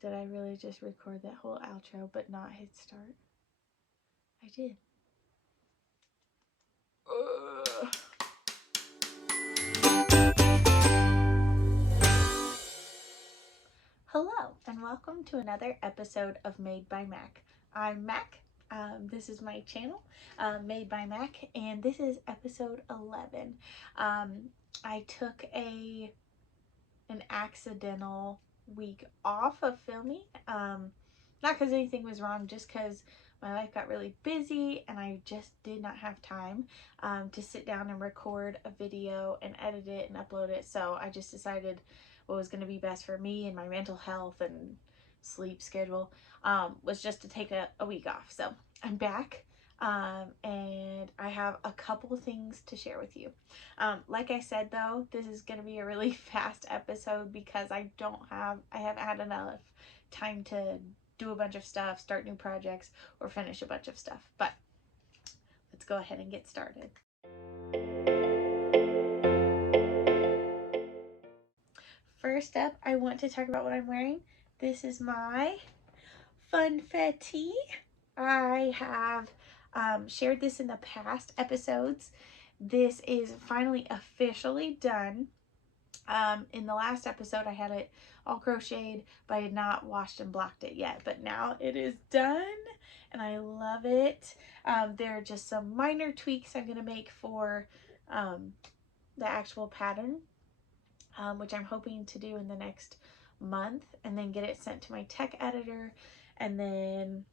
Did I really just record that whole outro but not hit start? I did. Ugh. Hello and welcome to another episode of Made by Mac. I'm Mac. This is my channel, Made by Mac, and this is episode 11. I took an accidental week off of filming, not because anything was wrong, just because my life got really busy and I just did not have time to sit down and record a video and edit it and upload it. So I just decided what was going to be best for me and my mental health and sleep schedule was just to take a week off. So I'm back. And I have a couple things to share with you. Like I said, though, this is going to be a really fast episode because I haven't had enough time to do a bunch of stuff, start new projects, or finish a bunch of stuff. But let's go ahead and get started. First up, I want to talk about what I'm wearing. This is my Funfe-TEE. I have shared this in the past episodes. This is finally officially done. In the last episode, I had it all crocheted, but I had not washed and blocked it yet. But now it is done, and I love it. There are just some minor tweaks I'm going to make for the actual pattern, which I'm hoping to do in the next month, and then get it sent to my tech editor, and then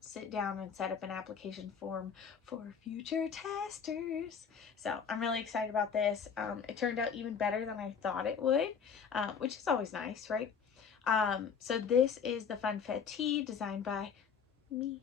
sit down and set up an application form for future testers. So I'm really excited about this. It turned out even better than I thought it would, which is always nice, right? So this is the Funfe-TEE designed by me.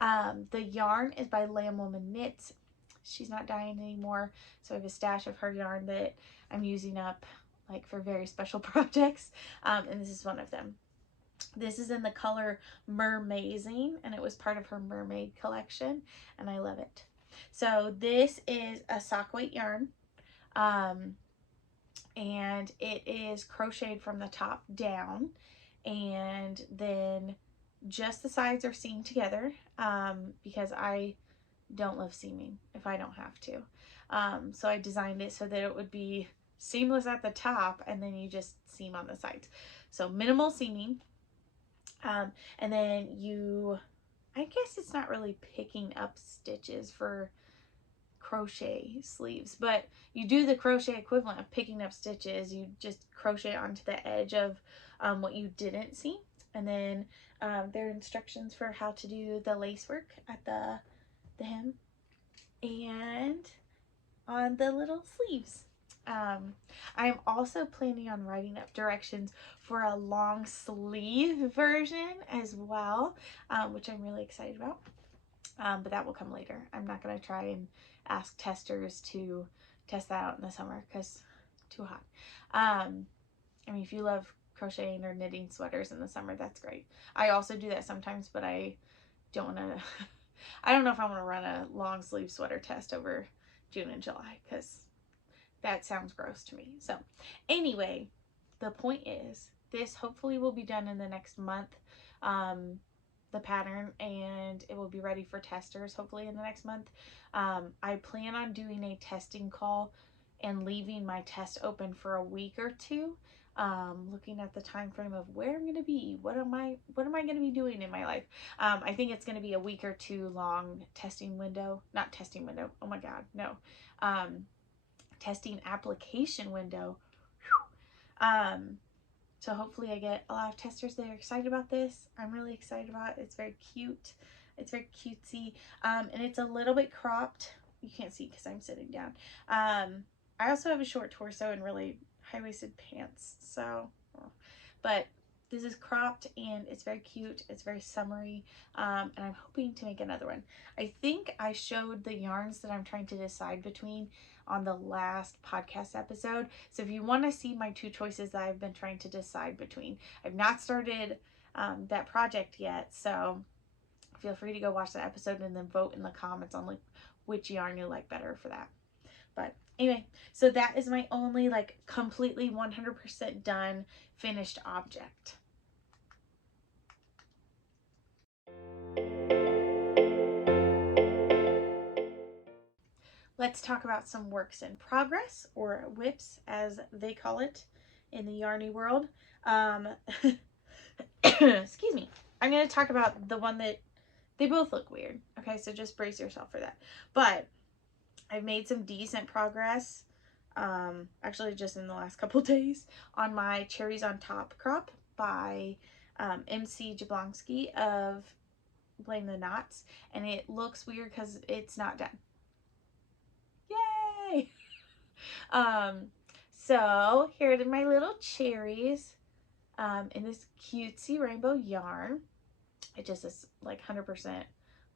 The yarn is by LambwomanKnits. She's not dyeing anymore, so I have a stash of her yarn that I'm using up like for very special projects, and this is one of them. This is in the color Mermazing, and it was part of her mermaid collection, and I love it. So this is a sock weight yarn, and it is crocheted from the top down, and then just the sides are seamed together, because I don't love seaming if I don't have to. So I designed it so that it would be seamless at the top, and then you just seam on the sides. So minimal seaming. And then I guess it's not really picking up stitches for crochet sleeves, but you do the crochet equivalent of picking up stitches. You just crochet onto the edge of what you didn't see. And then there are instructions for how to do the lace work at the hem and on the little sleeves. I'm also planning on writing up directions for a long sleeve version as well, which I'm really excited about. But that will come later. I'm not going to try and ask testers to test that out in the summer because too hot. I mean, if you love crocheting or knitting sweaters in the summer, that's great. I also do that sometimes, but I don't want to, I don't know if I want to run a long sleeve sweater test over June and July because that sounds gross to me. So anyway, the point is this hopefully will be done in the next month, the pattern, and it will be ready for testers hopefully in the next month. I plan on doing a testing call and leaving my test open for a week or two, looking at the time frame of where I'm going to be, what am I going to be doing in my life. I think it's going to be a week or two long testing window, not testing window, oh my god, no, testing application window. So hopefully I get a lot of testers that are excited about this. I'm really excited about it. It's very cute. It's very cutesy. And it's a little bit cropped. You can't see because I'm sitting down. I also have a short torso and really high-waisted pants. So, but this is cropped and it's very cute. It's very summery. And I'm hoping to make another one. I think I showed the yarns that I'm trying to decide between on the last podcast episode. So if you want to see my two choices that I've been trying to decide between, I've not started that project yet. So feel free to go watch that episode and then vote in the comments on like which yarn you like better for that. But anyway, so that is my only like completely 100% done finished object. Let's talk about some works in progress, or WIPs as they call it in the yarny world. Excuse me. I'm going to talk about the one that they both look weird. Okay, so just brace yourself for that. But I've made some decent progress, actually just in the last couple days, on my Cherries on Top crop by MC Jablonski of BlameTheKnots. And it looks weird because it's not done. Yay! So here are my little cherries in this cutesy rainbow yarn. It just is like 100%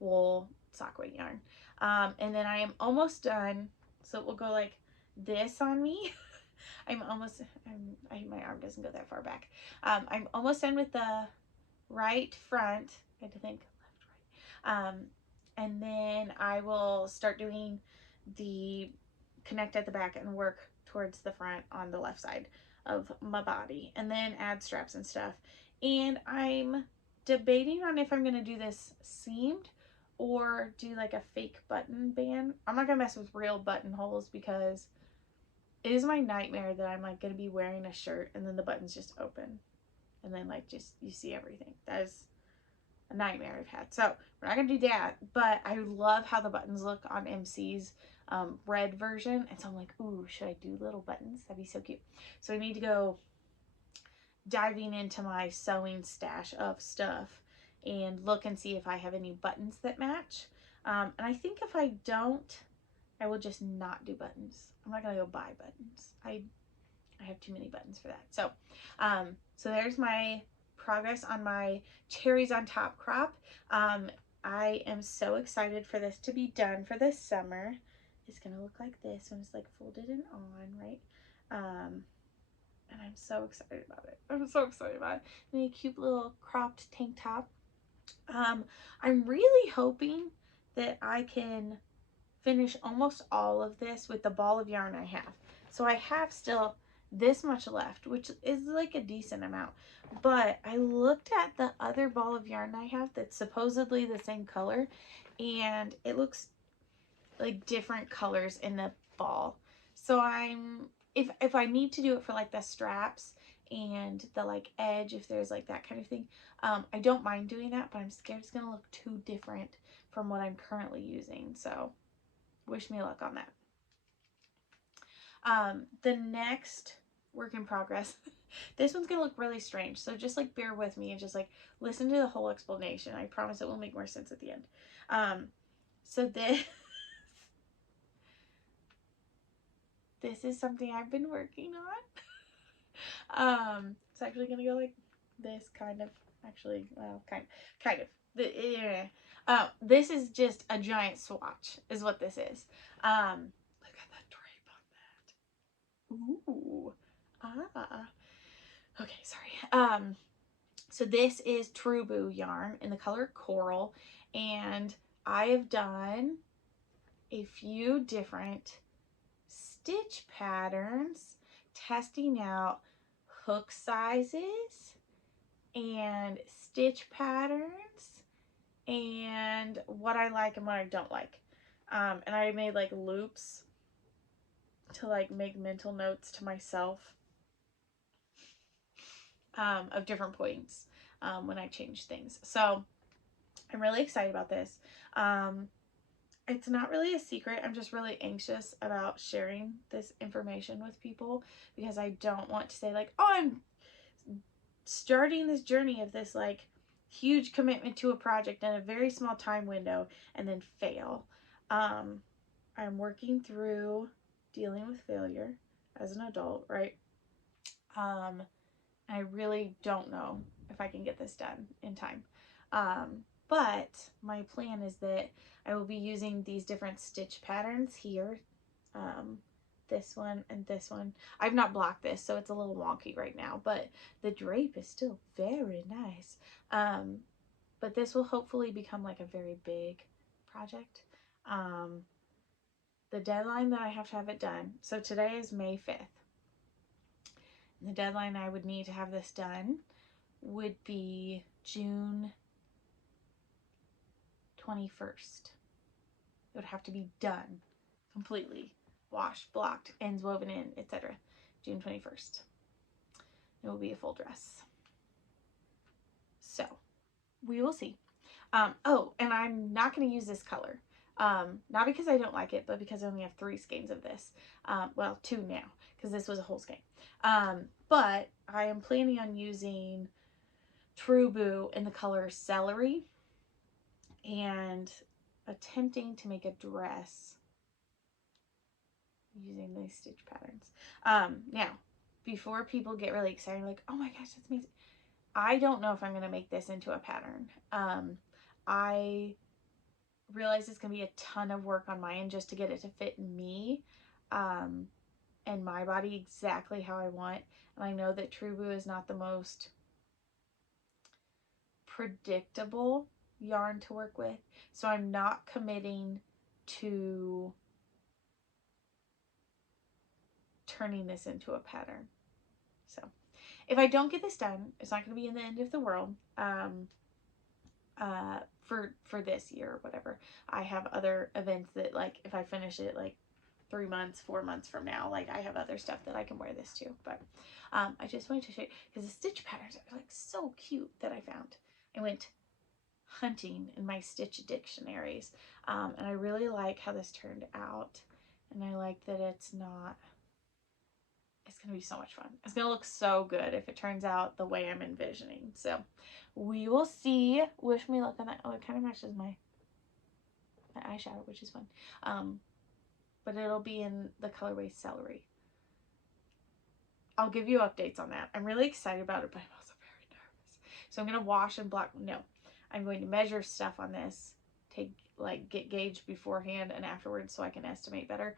wool sock weight yarn. And then I am almost done. So it will go like this on me. My arm doesn't go that far back. I'm almost done with the right front. I had to think left, right. And then I will start doing the connect at the back and work towards the front on the left side of my body, and then add straps and stuff. And I'm debating on if I'm going to do this seamed or do like a fake button band. I'm not going to mess with real buttonholes because it is my nightmare that I'm like going to be wearing a shirt and then the buttons just open and then like just you see everything. That is a nightmare I've had. So we're not going to do that, but I love how the buttons look on MC's red version. And so I'm like, ooh, should I do little buttons? That'd be so cute. So I need to go diving into my sewing stash of stuff and look and see if I have any buttons that match. And I think if I don't, I will just not do buttons. I'm not going to go buy buttons. I have too many buttons for that. So, so there's my progress on my Cherries on Top crop. I am so excited for this to be done for this summer. It's gonna look like this when it's like folded and on, right? And I'm so excited about it. I'm so excited about it. And a cute little cropped tank top. I'm really hoping that I can finish almost all of this with the ball of yarn I have. So I have still this much left, which is like a decent amount. But I looked at the other ball of yarn I have that's supposedly the same color, and it looks like different colors in the ball. So if I need to do it for like the straps and the like edge, if there's like that kind of thing, I don't mind doing that, but I'm scared it's gonna look too different from what I'm currently using. So wish me luck on that. The next work in progress, this one's gonna look really strange, so just like bear with me and just like listen to the whole explanation. I promise it will make more sense at the end. So this is something I've been working on. It's actually gonna go like this, kind of. Actually, well, kind of. This is just a giant swatch, is what this is. Look at that drape on that. Ooh, okay, sorry. So this is Truboo yarn in the color Coral, and I have done a few different stitch patterns, testing out hook sizes and stitch patterns and what I like and what I don't like. And I made like loops to like make mental notes to myself of different points when I change things. So I'm really excited about this. It's not really a secret. I'm just really anxious about sharing this information with people because I don't want to say like, oh, I'm starting this journey of this like huge commitment to a project in a very small time window and then fail. I'm working through dealing with failure as an adult, right? I really don't know if I can get this done in time. But my plan is that I will be using these different stitch patterns here. This one and this one. I've not blocked this, so it's a little wonky right now, but the drape is still very nice. But this will hopefully become like a very big project. The deadline that I have to have it done, so today is May 5th. The deadline I would need to have this done would be June 21st. It would have to be done completely. Washed, blocked, ends woven in, etc. June 21st. It will be a full dress. So, we will see. Oh, and I'm not going to use this color. Not because I don't like it, but because I only have 3 skeins of this. Well, 2 now, because this was a whole skein. But I am planning on using Truboo in the color Celery and attempting to make a dress using these stitch patterns. Now, before people get really excited, like, oh my gosh, that's amazing. I don't know if I'm going to make this into a pattern. I realize it's going to be a ton of work on my end just to get it to fit me and my body exactly how I want. And I know that Truboo is not the most predictable yarn to work with, so I'm not committing to turning this into a pattern. So if I don't get this done, it's not going to be in the end of the world. For this year or whatever. I have other events that, like, if I finish it like 3 months, 4 months from now, like, I have other stuff that I can wear this to. But I just wanted to show you because the stitch patterns are like so cute that I found. I went hunting in my stitch dictionaries, and I really like how this turned out, and I like that it's not. It's going to be so much fun. It's going to look so good if it turns out the way I'm envisioning. So we will see. Wish me luck on that. Oh, it kind of matches my eyeshadow, which is fun. But it'll be in the colorway Celery. I'll give you updates on that. I'm really excited about it, but I'm also very nervous. So I'm going to wash and block. No, I'm going to measure stuff on this. Get gauged beforehand and afterwards so I can estimate better.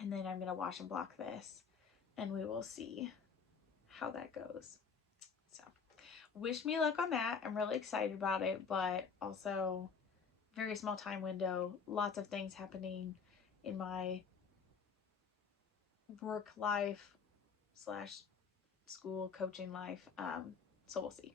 And then I'm going to wash and block this, and we will see how that goes. So wish me luck on that. I'm really excited about it, but also very small time window, lots of things happening in my work life / school coaching life. So we'll see.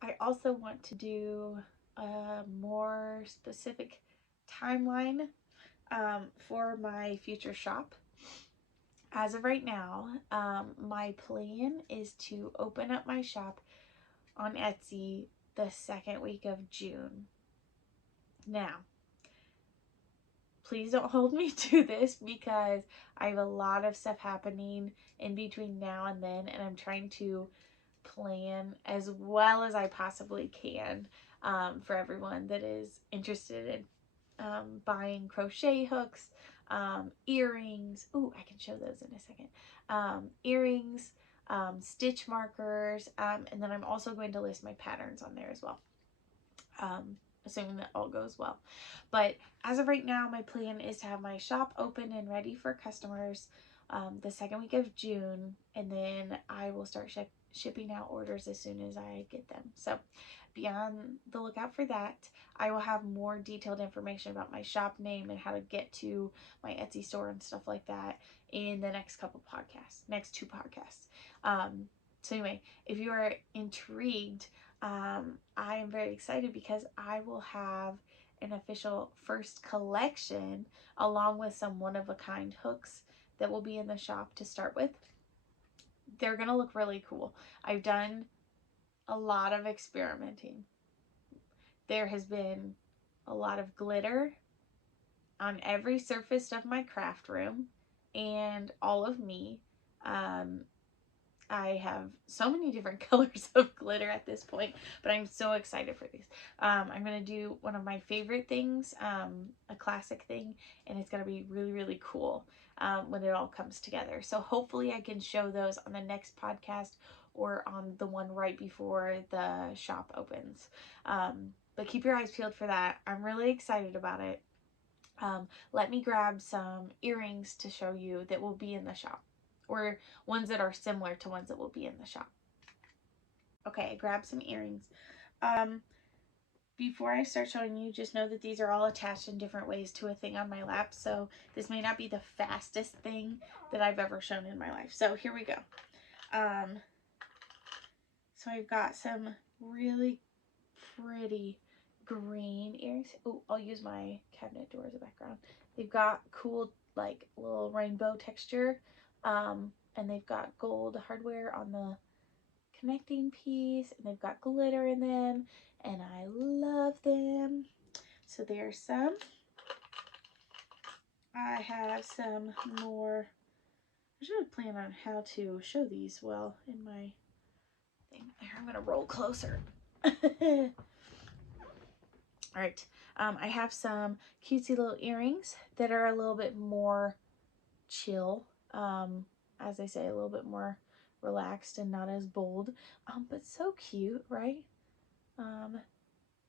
I also want to do a more specific timeline for my future shop. As of right now, my plan is to open up my shop on Etsy the 2nd week of June. Now, please don't hold me to this because I have a lot of stuff happening in between now and then, and I'm trying to plan as well as I possibly can for everyone that is interested in buying crochet hooks, earrings. Ooh, I can show those in a second. Earrings, stitch markers, and then I'm also going to list my patterns on there as well. Assuming that all goes well. But as of right now, my plan is to have my shop open and ready for customers the 2nd week of June, and then I will start shipping out orders as soon as I get them. So be on the lookout for that. I will have more detailed information about my shop name and how to get to my Etsy store and stuff like that in the next 2 podcasts. So anyway, if you are intrigued, I am very excited because I will have an official first collection along with some one-of-a-kind hooks that will be in the shop to start with. They're going to look really cool. I've done a lot of experimenting. There has been a lot of glitter on every surface of my craft room and all of me. I have so many different colors of glitter at this point, but I'm so excited for these. I'm going to do one of my favorite things, a classic thing, and it's going to be really, really cool when it all comes together. So hopefully I can show those on the next podcast or on the one right before the shop opens. But keep your eyes peeled for that. I'm really excited about it. Let me grab some earrings to show you that will be in the shop, or ones that are similar to ones that will be in the shop. Okay, I grabbed some earrings. Before I start showing you, just know that these are all attached in different ways to a thing on my lap, so this may not be the fastest thing that I've ever shown in my life. So here we go. So I've got some really pretty green earrings. Oh, I'll use my cabinet door as a background. They've got cool like little rainbow texture, and they've got gold hardware on the connecting piece, and they've got glitter in them, and I love them. So there's some. I have some more. I should have planned on how to show these well in my thing. Here, I'm gonna roll closer. All right, I have some cutesy little earrings that are a little bit more chill, as they say, a little bit more relaxed and not as bold, but so cute, right?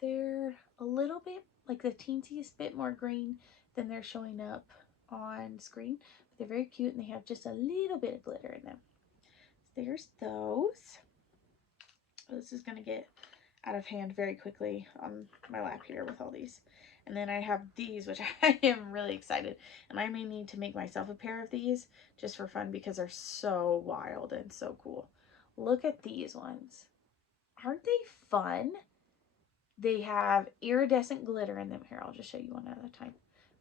They're a little bit, like the teensiest bit more green than they're showing up on screen, but they're very cute, and they have just a little bit of glitter in them. So there's those. Oh, this is going to get out of hand very quickly on my lap here with all these. And then I have these, which I am really excited. And I may need to make myself a pair of these just for fun because they're so wild and so cool. Look at these ones. Aren't they fun? They have iridescent glitter in them. Here, I'll just show you one at a time.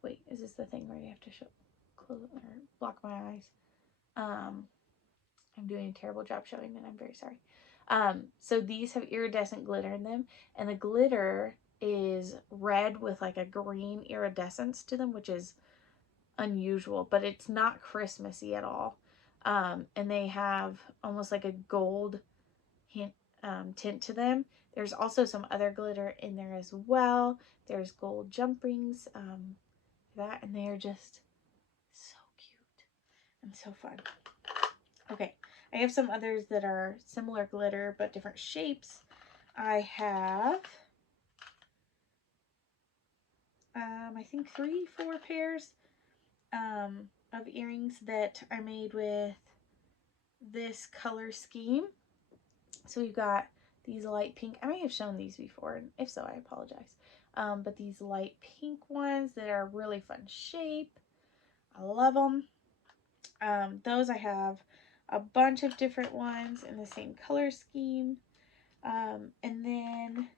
Wait, is this the thing where you have to show, close or block my eyes? I'm doing a terrible job showing and I'm very sorry. So these have iridescent glitter in them, and the glitter is red with like a green iridescence to them, which is unusual, but it's not Christmassy at all. And they have almost like a gold tint to them. There's also some other glitter in there as well. There's gold jump rings, that, and they are just so cute and so fun. Okay, I have some others that are similar glitter but different shapes. I have, I think 3-4 pairs of earrings that I made with this color scheme. So we've got these light pink. I may have shown these before, and if so, I apologize. But these light pink ones that are really fun shape. I love them. Those I have a bunch of different ones in the same color scheme. And then,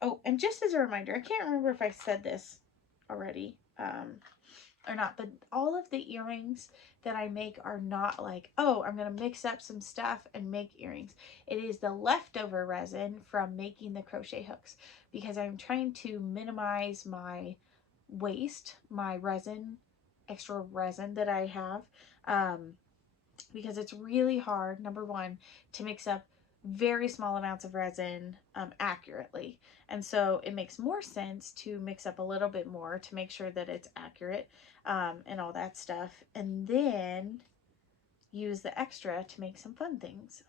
oh, and just as a reminder, I can't remember if I said this already or not, but all of the earrings that I make are not like, oh, I'm going to mix up some stuff and make earrings. It is the leftover resin from making the crochet hooks, because I'm trying to minimize my waste, my resin, extra resin that I have, because it's really hard, number one, to mix up very small amounts of resin accurately. And so it makes more sense to mix up a little bit more to make sure that it's accurate and all that stuff. And then use the extra to make some fun things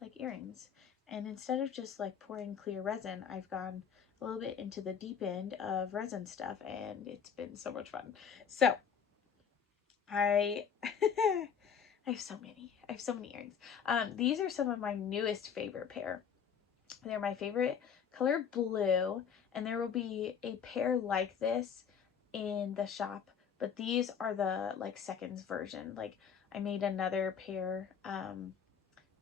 like earrings. And instead of just like pouring clear resin, I've gone a little bit into the deep end of resin stuff, and it's been so much fun. So I have so many. I have so many earrings. These are some of my newest favorite pair. They're my favorite color, blue, and there will be a pair like this in the shop, but these are the like seconds version. Like I made another pair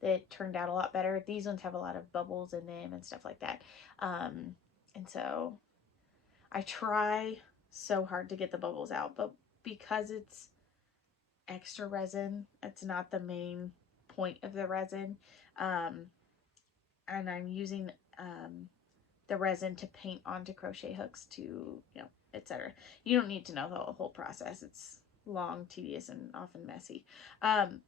that turned out a lot better. These ones have a lot of bubbles in them and stuff like that. And so I try so hard to get the bubbles out, but because it's extra resin, it's not the main point of the resin, and I'm using the resin to paint onto crochet hooks to, you know, etc. You don't need to know the whole process. It's long, tedious, and often messy,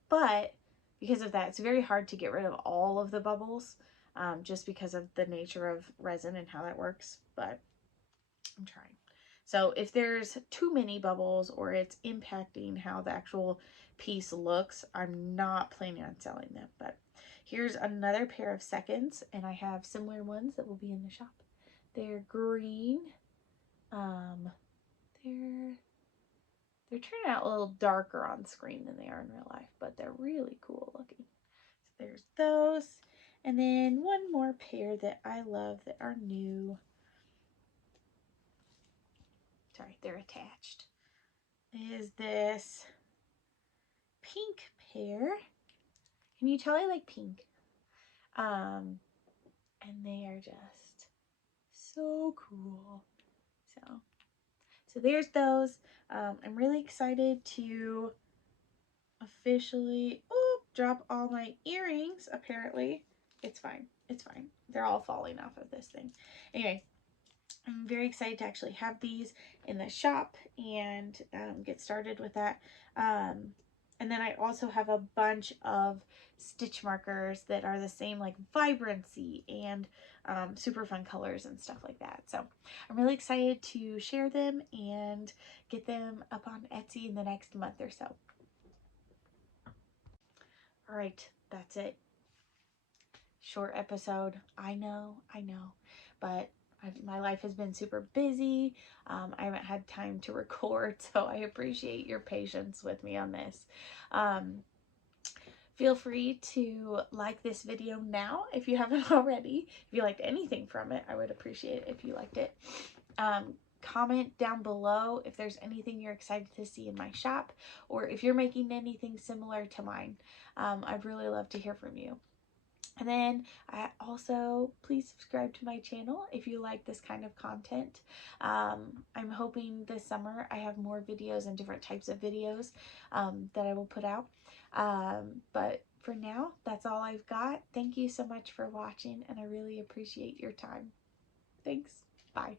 but because of that, it's very hard to get rid of all of the bubbles, just because of the nature of resin and how that works, but I'm trying. So if there's too many bubbles or it's impacting how the actual piece looks, I'm not planning on selling them. But here's another pair of seconds, and I have similar ones that will be in the shop. They're green. They're turning out a little darker on screen than they are in real life, but they're really cool looking. So there's those. And then one more pair that I love that are new. Sorry, they're attached. Is this pink pair. Can you tell I like pink? And they are just so cool. So there's those. I'm really excited to officially drop all my earrings. Apparently it's fine, it's fine, they're all falling off of this thing. Anyway, I'm very excited to actually have these in the shop and get started with that. And then I also have a bunch of stitch markers that are the same, like vibrancy and super fun colors and stuff like that. So I'm really excited to share them and get them up on Etsy in the next month or so. All right, that's it. Short episode. I know, but my life has been super busy. I haven't had time to record, so I appreciate your patience with me on this. Feel free to like this video now if you haven't already. If you liked anything from it, I would appreciate it if you liked it. Comment down below if there's anything you're excited to see in my shop, or if you're making anything similar to mine. I'd really love to hear from you. And then also, please subscribe to my channel if you like this kind of content. I'm hoping this summer I have more videos and different types of videos that I will put out. But for now, that's all I've got. Thank you so much for watching, and I really appreciate your time. Thanks. Bye.